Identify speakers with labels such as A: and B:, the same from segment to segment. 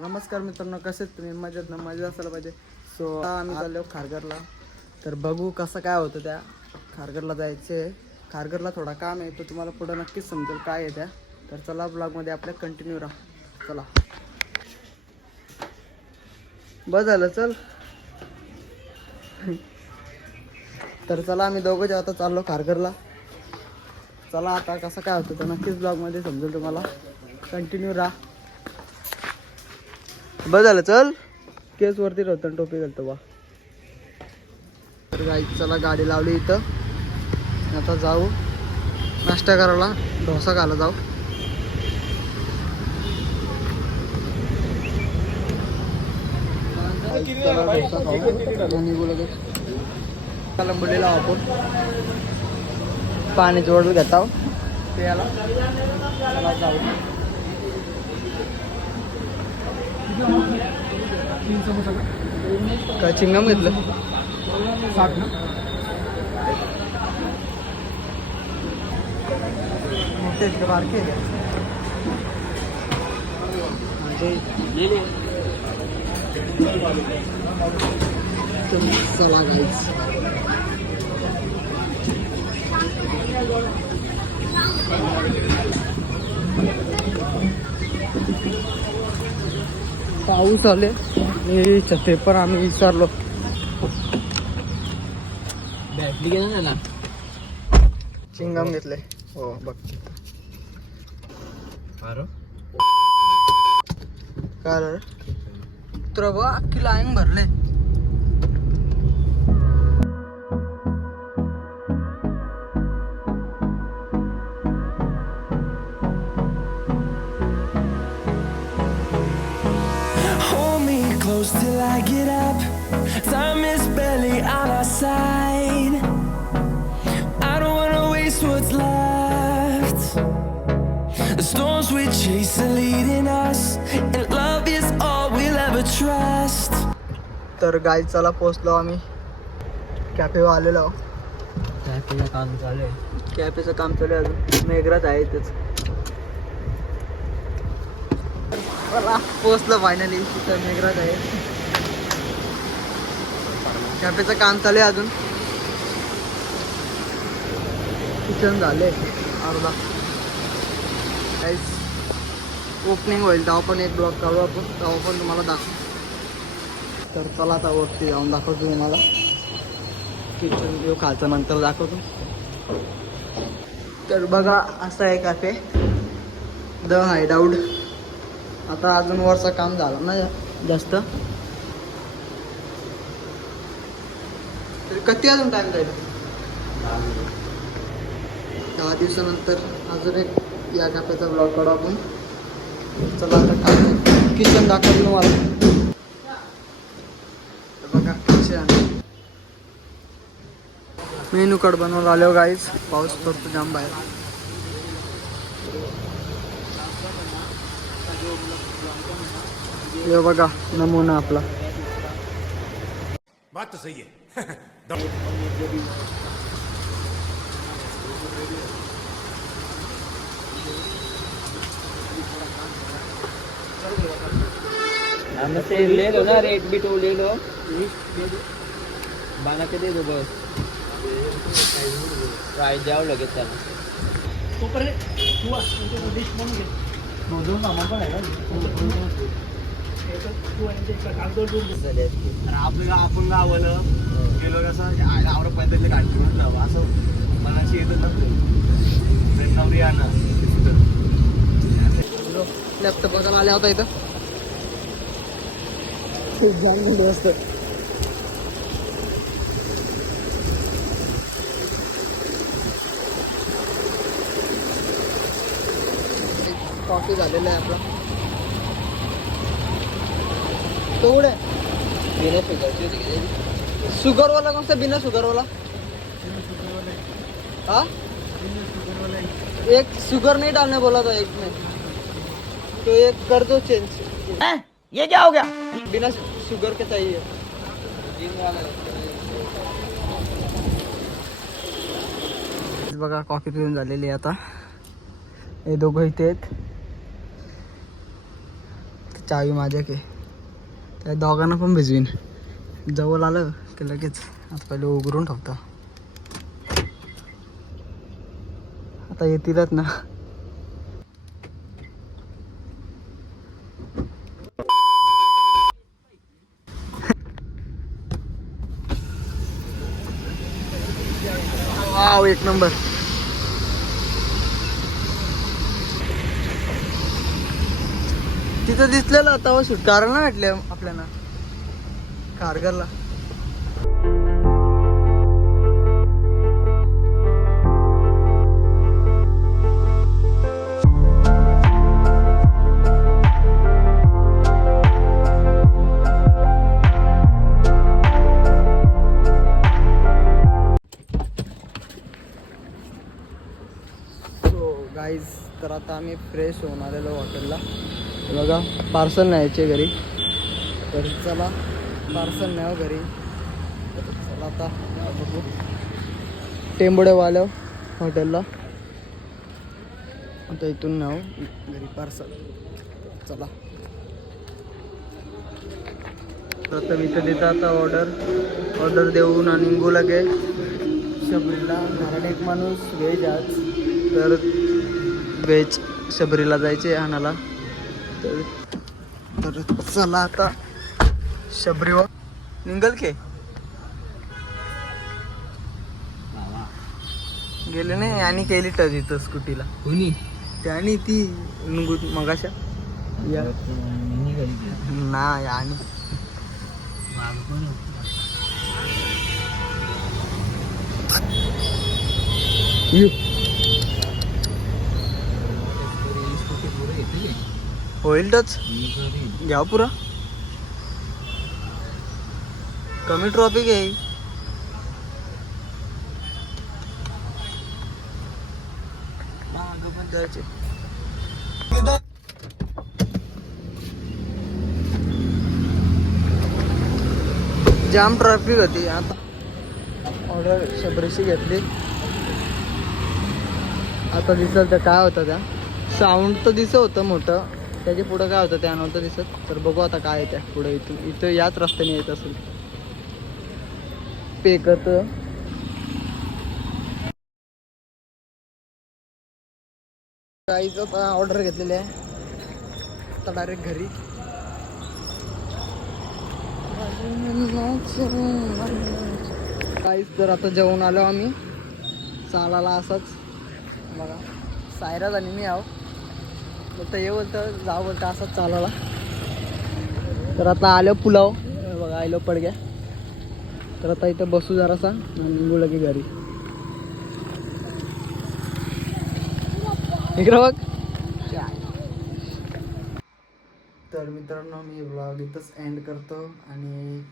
A: नमस्कार मित्रांनो कसे तुम्ही? मजेत ना? मजा असायला पाहिजे. सो आम्ही चाललो खारघरला. तर बघू कसं काय होतं त्या खारघरला जायचे. खारघरला थोडा काम आहे तो तुम्हाला पुढं नक्कीच समजेल काय आहे त्या. तर चला ब्लॉगमध्ये आपल्या कंटिन्यू राहा. चला. बस झालं चल. तर चला आम्ही दोघं जे आता चाललो खारघरला. चला आता कसं काय होतं तर नक्कीच ब्लॉगमध्ये समजेल तुम्हाला. कंटिन्यू राहा. बरं झालं चल. केस वरती राहतो आणि टोपी घालतो बा. तर गाई चला गाडी लावली इथं. आता जाऊ. नाश्ता करायला डोसा खायला जाऊ. चला डोसा खाऊ आणि कलंबडीला आपण पाण्याची ऑर्डर घेता प्यायला चला जाऊ. काय चिंगम घेतलं साठ ना मोठे बारके? म्हणजे. पाऊस आले आणि छत्री पण आम्ही विसरलो
B: बॅटली गेला ना?
A: चिंगम घेतले हो बघ. काय रे तर बघ अख्खी लाईन भरले.
C: Close till I get up. Time is barely on our side. I don't wanna waste what's left. The storms we chase are leading us, and love is all we'll ever trust.
A: तर गाई चला पोचलो आम्ही कॅफेवर आलेलो.
B: कॅफेचं काम चालू आहे
A: कॅफेचं काम चालू आहे अजून मेघरात आहे तेच चला. पोचलो फायनली तिथं आहे. कॅफेचं काम चालू आहे अजून. किचन झाले अर्धा. काहीच ओपनिंग होईल. तेव्हा पण एक ब्लॉक काढू आपण. तेव्हा पण तुम्हाला दाखव तर चला आता वरती जाऊन दाखवतो तुम्हाला. किचन येऊ खालचं नंतर दाखवतो. तर बघा असं आहे कॅफे द हायडाऊट आता अजून वरचं काम झालं ना जास्त? कधी अजून टाइम जाईल? दहा दिवसानंतर अजून एक या कॅफेचा ब्लॉग काढू आपण. चला आता काय किचन दाखवलं मला बघा किचन मेनू कार्ड बनवून आलो गाईज पाऊस पडतो जाम बाहेर. हे बघा नमुना आपला.
D: बात तो सही है।
B: हमें से ले लो ना रेट भी तो ले लो। बना के दे दो बस। प्राइस जाओ लगेच त्याला
E: आपलं आपण गावाला गेलो कसं आवडं गाडी घेऊन जावं. असं मनाशी येतं ना नवरी आणा.
A: लॅपटॉप आल्या होता इथं. जाऊन असतं. कॉफी झालेला आहे आपला. तो
B: बिना शुगरची होती का
A: शुगर वाला कौन सा बिना शुगर वाला हाँ? एक शुगर नहीं डालने बोला था एक में तो एक कर दो चेंज
B: ये क्या? हो गया
A: बिना शुगर के चाहिए बघा कॉफी पिऊन झालेली आहे आता. हे दोघं इथे आहेत. चावी माझ्या के त्या दोघांना पण भिजवीन. जवळ आलं की लगेच आता पहिले उघडून ठेवतो. आता येतीलच ना. वाव एक नंबर. तिथं दिसलेलं आता शूट कारण नाही भेटले आपल्याला. कारगरला. सो गाईज तर आता आम्ही फ्रेश होऊन आलेलो हॉटेलला बघा पार्सल न्यायचे घरी. तर चला पार्सल न्याव घरी. चला आता बघू. टेंबुडेवाल्या हॉटेलला. आता इथून न्याव घरी पार्सल. चला. तर इथं देता आता ऑर्डर ऑर्डर देऊन आणि निघू लगे शबरीला घरात एक माणूस व्हेज आज. तर व्हेज शबरीला जायचे आणायला. तर तर चला आता शबरीवर. निघल के. गेले नाही आणि केली टच इथं स्कूटीला.
B: कोणी?
A: त्याने ती निघू मगाशा. या. नाही आणि. यू. होईल टच घ्या हो पुरा. कमी ट्रॉफिक आहे. जायचे. जाम ट्रॅफिक होती. आता ऑर्डर शंभरशी घेतली. आता दिसत तर काय होतं त्या? साऊंड तर दिसत होतं मोठं. त्याच्या पुढं काय होतं त्या नव्हतं दिसत. तर बघू आता काय आहे त्या पुढे इथून. इथं याच रस्त्याने येत असेल. पेकत. काहीच ऑर्डर घेतलेली आहे. आता डायरेक्ट घरी. काहीच तर आता जेवण आलो आम्ही. चालायला असंच. बघा. सायराज आणि मी आहो तर ये बोलतं जाऊ बोलतं असाच चालवला तर आता आलो पुलाव. बघा आलो पडग्या. तर आता इथं बसू जरासा आणि निघू लगे घरी. इकडं बघ. तर मित्रांनो मी ब्लॉग इथंच एंड करतो आणि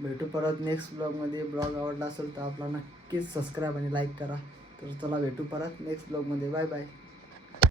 A: भेटू परत नेक्स्ट ब्लॉगमध्ये ब्लॉग आवडला असेल तर आपला नक्कीच सबस्क्राईब आणि लाईक करा. तर चला भेटू परत नेक्स्ट ब्लॉगमध्ये बाय बाय